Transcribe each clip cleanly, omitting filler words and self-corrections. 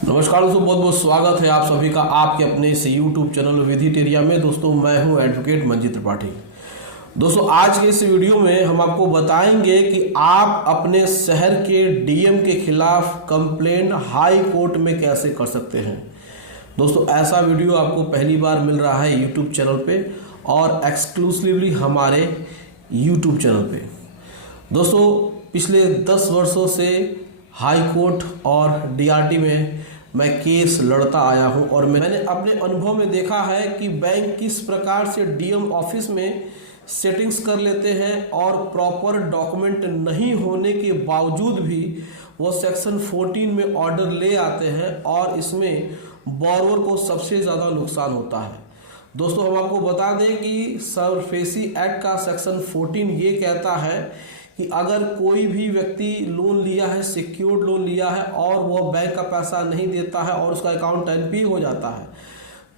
नमस्कार दोस्तों, बहुत बहुत स्वागत है आप सभी का आपके अपने इस YouTube चैनल विधिटेरिया में। दोस्तों मैं हूं एडवोकेट मंजीत त्रिपाठी। दोस्तों आज के इस वीडियो में हम आपको बताएंगे कि आप अपने शहर के डीएम के खिलाफ कंप्लेंट हाई कोर्ट में कैसे कर सकते हैं। दोस्तों ऐसा वीडियो आपको पहली बार मिल रहा है YouTube चैनल पे और एक्सक्लूसिवली हमारे YouTube चैनल पे। दोस्तों पिछले 10 वर्षों से हाई कोर्ट और डीआरटी में मैं केस लड़ता आया हूं और मैंने अपने अनुभव में देखा है कि बैंक किस प्रकार से डीएम ऑफिस में सेटिंग्स कर लेते हैं और प्रॉपर डॉक्यूमेंट नहीं होने के बावजूद भी वो सेक्शन 14 में ऑर्डर ले आते हैं और इसमें बॉरोवर को सबसे ज़्यादा नुकसान होता है। दोस्तों हम आपको बता दें कि सरफेसी एक्ट का सेक्शन 14 ये कहता है कि अगर कोई भी व्यक्ति लोन लिया है, सिक्योर्ड लोन लिया है और वह बैंक का पैसा नहीं देता है और उसका अकाउंट एनपी हो जाता है,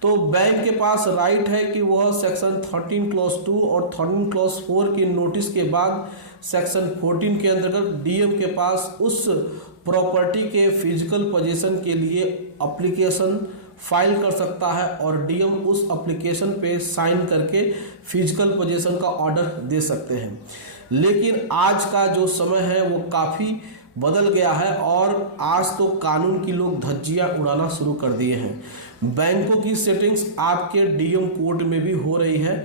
तो बैंक के पास राइट है कि वह सेक्शन 13 क्लॉज 2 और 13 क्लॉज 4 की नोटिस के बाद सेक्शन 14 के अंतर्गत डीएम के पास उस प्रॉपर्टी के फिजिकल पोजीशन के लिए एप्लीकेशन फाइल कर सकता है और डीएम उस एप्लीकेशन पे साइन करके फिजिकल पोजीशन का ऑर्डर दे सकते हैं। लेकिन आज का जो समय है वो काफ़ी बदल गया है और आज तो कानून की लोग धज्जियां उड़ाना शुरू कर दिए हैं। बैंकों की सेटिंग्स आपके डीएम कोर्ट में भी हो रही है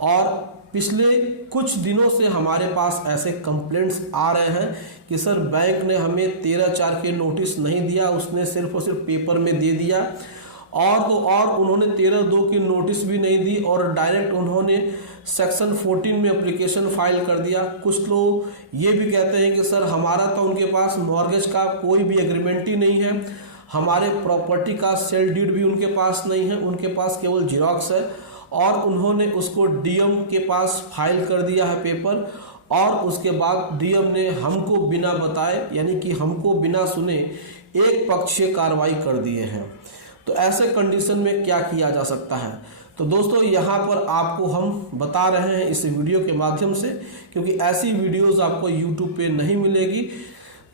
और पिछले कुछ दिनों से हमारे पास ऐसे कंप्लेंट्स आ रहे हैं कि सर बैंक ने हमें 13/4 के नोटिस नहीं दिया, उसने सिर्फ और सिर्फ पेपर में दे दिया और तो और उन्होंने 13/2 की नोटिस भी नहीं दी और डायरेक्ट उन्होंने सेक्शन 14 में एप्लीकेशन फाइल कर दिया। कुछ लोग ये भी कहते हैं कि सर हमारा तो उनके पास मॉर्गेज का कोई भी एग्रीमेंट ही नहीं है, हमारे प्रॉपर्टी का सेल डीड भी उनके पास नहीं है, उनके पास केवल जिरॉक्स है और उन्होंने उसको डीएम के पास फाइल कर दिया है पेपर और उसके बाद डीएम ने हमको बिना बताए यानी कि हमको बिना सुने एक पक्षीय कार्रवाई कर दिए हैं। तो ऐसे कंडीशन में क्या किया जा सकता है? तो दोस्तों यहाँ पर आपको हम बता रहे हैं इस वीडियो के माध्यम से, क्योंकि ऐसी वीडियोस आपको YouTube पे नहीं मिलेगी।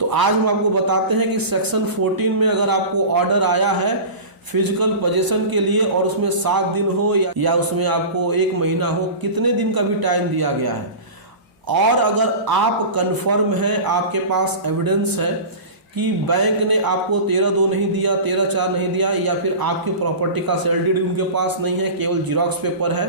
तो आज हम आपको बताते हैं कि सेक्शन 14 में अगर आपको ऑर्डर आया है फिजिकल पोजीशन के लिए और उसमें 7 दिन हो या उसमें आपको 1 महीना हो, कितने दिन का भी टाइम दिया गया है और अगर आप कंफर्म हैं, आपके पास एविडेंस है कि बैंक ने आपको 13/2 नहीं दिया, 13/4 नहीं दिया या फिर आपकी प्रॉपर्टी का सेल डीड उनके पास नहीं है, केवल जिरॉक्स पेपर है,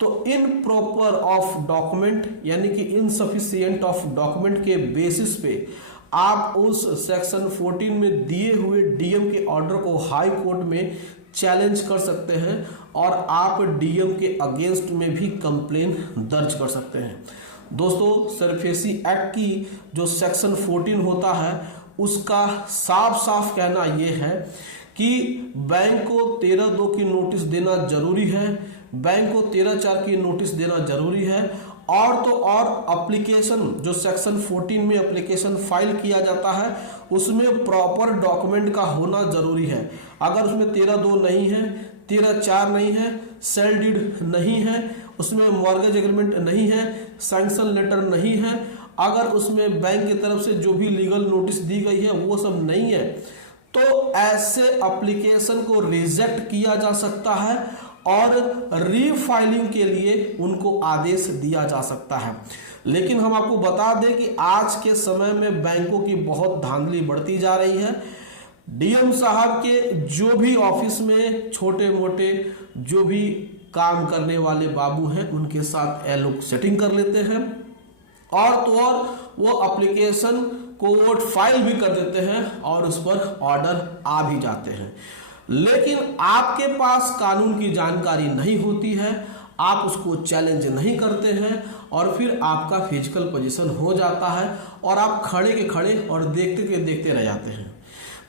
तो इन प्रॉपर ऑफ डॉक्यूमेंट यानी कि इनसफिशिएंट ऑफ डॉक्यूमेंट के बेसिस पे आप उस सेक्शन 14 में दिए हुए डीएम के ऑर्डर को हाई कोर्ट में चैलेंज कर सकते हैं और आप डीएम के अगेंस्ट में भी कंप्लेन दर्ज कर सकते हैं। दोस्तों सरफेसी एक्ट की जो सेक्शन 14 होता है उसका साफ साफ कहना यह है कि बैंक को 13/2 की नोटिस देना जरूरी है, बैंक को 13/4 की नोटिस देना जरूरी है और तो और एप्लीकेशन जो सेक्शन 14 में एप्लीकेशन फाइल किया जाता है उसमें प्रॉपर डॉक्यूमेंट का होना जरूरी है। अगर उसमें 13/2 नहीं है, 13/4 नहीं है, सेल डीड नहीं है, उसमें मॉर्गेज एग्रीमेंट नहीं है, सैंक्शन लेटर नहीं है, अगर उसमें बैंक की तरफ से जो भी लीगल नोटिस दी गई है वो सब नहीं है, तो ऐसे एप्लीकेशन को रिजेक्ट किया जा सकता है और रीफाइलिंग के लिए उनको आदेश दिया जा सकता है। लेकिन हम आपको बता दें कि आज के समय में बैंकों की बहुत धांधली बढ़ती जा रही है। डीएम साहब के जो भी ऑफिस में छोटे मोटे जो भी काम करने वाले बाबू हैं उनके साथ ये लोग सेटिंग कर लेते हैं और तो और वो एप्लीकेशन को फाइल भी कर देते हैं और उस पर ऑर्डर आ भी जाते हैं। लेकिन आपके पास कानून की जानकारी नहीं होती है, आप उसको चैलेंज नहीं करते हैं और फिर आपका फिजिकल पोजीशन हो जाता है और आप खड़े के खड़े और देखते के देखते रह जाते हैं।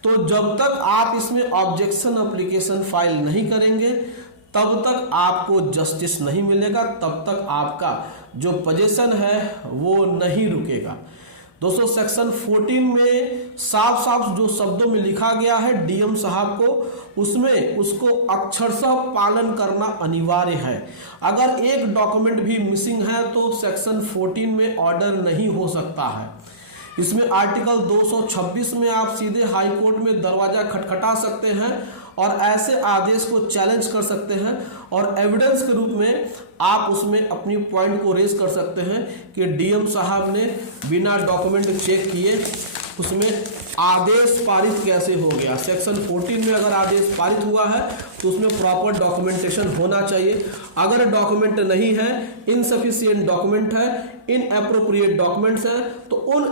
तो जब तक आप इसमें ऑब्जेक्शन एप्लीकेशन फाइल नहीं करेंगे तब तक आपको जस्टिस नहीं मिलेगा, तब तक आपका जो पोजीशन है वो नहीं रुकेगा। दोस्तों सेक्शन 14 में साफ साफ जो शब्दों में लिखा गया है डीएम साहब को, उसमें उसको अक्षरशः पालन करना अनिवार्य है। अगर एक डॉक्यूमेंट भी मिसिंग है तो सेक्शन 14 में ऑर्डर नहीं हो सकता है। इसमें आर्टिकल 226 में आप सीधे हाई कोर्ट में दरवाजा खटखटा सकते हैं और ऐसे आदेश को चैलेंज कर सकते हैं और एविडेंस के रूप में आप उसमें अपनी पॉइंट को रेज कर सकते हैं कि डीएम साहब ने बिना डॉक्यूमेंट चेक किए उसमें आदेश पारित कैसे हो गया। सेक्शन 14 में अगर आदेश पारित हुआ है तो उसमें प्रॉपर डॉक्यूमेंटेशन होना चाहिए। अगर डॉक्यूमेंट नहीं है, इनसफिशिएंट डॉक्यूमेंट है, इनएप्रोप्रिएट डॉक्यूमेंट्स है, तो उन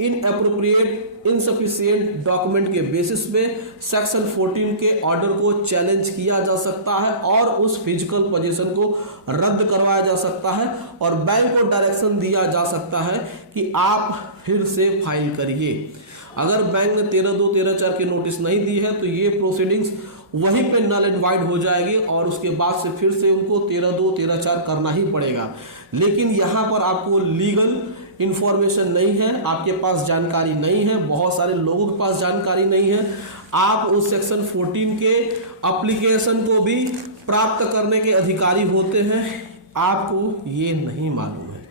इनएप्रोप्रिएट इनसफिशिएंट डॉक्यूमेंट के बेसिस पे सेक्शन 14 के ऑर्डर को चैलेंज किया जा सकता है और उस फिजिकल पोजीशन को रद्द करवाया जा सकता है और बैंक को डायरेक्शन दिया जा सकता है कि आप फिर से फाइल करिए। अगर बैंक ने 13/2 13/4 की नोटिस नहीं दी है तो ये प्रोसीडिंग्स वहीं पे नल एंड वाइड हो जाएगी और उसके बाद से फिर से उनको 13/2 13/4 करना ही पड़ेगा। लेकिन यहाँ पर आपको लीगल इंफॉर्मेशन नहीं है, आपके पास जानकारी नहीं है, बहुत सारे लोगों के पास जानकारी नहीं है। आप उस सेक्शन 14 के एप्लीकेशन को भी प्राप्त करने के अधिकारी होते हैं, आपको ये नहीं मालूम है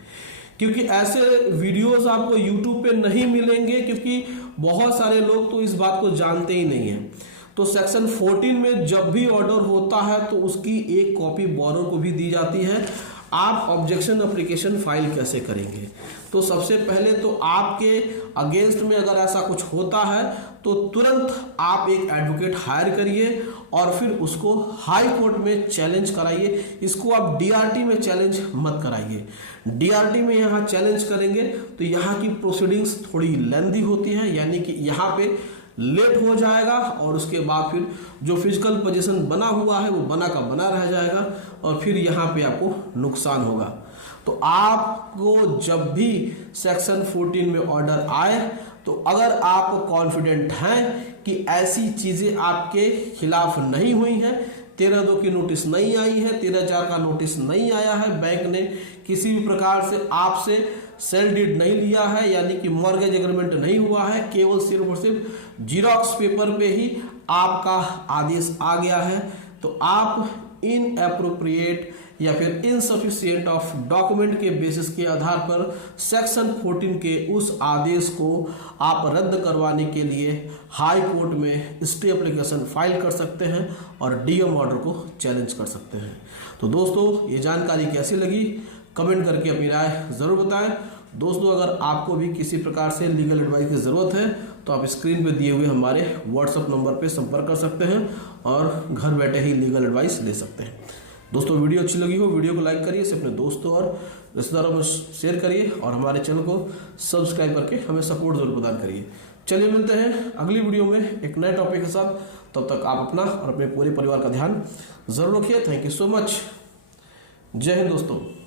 क्योंकि ऐसे वीडियोस आपको यूट्यूब पे नहीं मिलेंगे क्योंकि बहुत सारे लोग तो इस बात को जानते ही नहीं है। तो सेक्शन 14 में जब भी ऑर्डर होता है तो उसकी एक कॉपी बोरो को भी दी जाती है। आप ऑब्जेक्शन एप्लीकेशन फाइल कैसे करेंगे? तो सबसे पहले तो आपके अगेंस्ट में अगर ऐसा कुछ होता है तो तुरंत आप एक एडवोकेट हायर करिए और फिर उसको हाई कोर्ट में चैलेंज कराइए। इसको आप डीआरटी में चैलेंज मत कराइए। डीआरटी में यहाँ चैलेंज करेंगे तो यहाँ की प्रोसीडिंग्स थोड़ी लेंदी होती हैं, यानी कि यहाँ पे लेट हो जाएगा और उसके बाद फिर जो फिजिकल पोजीशन बना हुआ है वो बना का बना रह जाएगा और फिर यहाँ पे आपको नुकसान होगा। तो आपको जब भी सेक्शन 14 में ऑर्डर आए तो अगर आप कॉन्फिडेंट हैं कि ऐसी चीजें आपके खिलाफ नहीं हुई हैं, 13/2 की नोटिस नहीं आई है, 13/4 का नोटिस नहीं आया है, बैंक ने किसी भी प्रकार से आपसे सेल डीड नहीं लिया है, यानी कि मॉर्गेज एग्रीमेंट नहीं हुआ है, केवल सिर्फ और सिर्फ जीरोक्स पेपर पे ही आपका आदेश आ गया है, तो आप इनएप्रोप्रिएट या फिर इनसफिशिएंट ऑफ डॉक्यूमेंट के बेसिस के आधार पर सेक्शन 14 के उस आदेश को आप रद्द करवाने के लिए हाई कोर्ट में स्टे एप्लीकेशन फाइल कर सकते हैं और डीएम ऑर्डर को चैलेंज कर सकते हैं। तो दोस्तों, ये जानकारी कैसी लगी कमेंट करके अपनी राय जरूर बताएं। दोस्तों, अगर आपको भी किसी प्रकार से लीगल एडवाइस की ज़रूरत है तो आप स्क्रीन पे दिए हुए हमारे व्हाट्सएप नंबर पे संपर्क कर सकते हैं और घर बैठे ही लीगल एडवाइस ले सकते हैं। दोस्तों, वीडियो अच्छी लगी हो वीडियो को लाइक करिए, इसे अपने दोस्तों और रिश्तेदारों में शेयर करिए और हमारे चैनल को सब्सक्राइब करके हमें सपोर्ट जरूर प्रदान करिए। चलिए मिलते हैं अगली वीडियो में एक नए टॉपिक के साथ। तब तक आप अपना और अपने पूरे परिवार का ध्यान जरूर रखिए। Thank you so much. जय हिंद दोस्तों।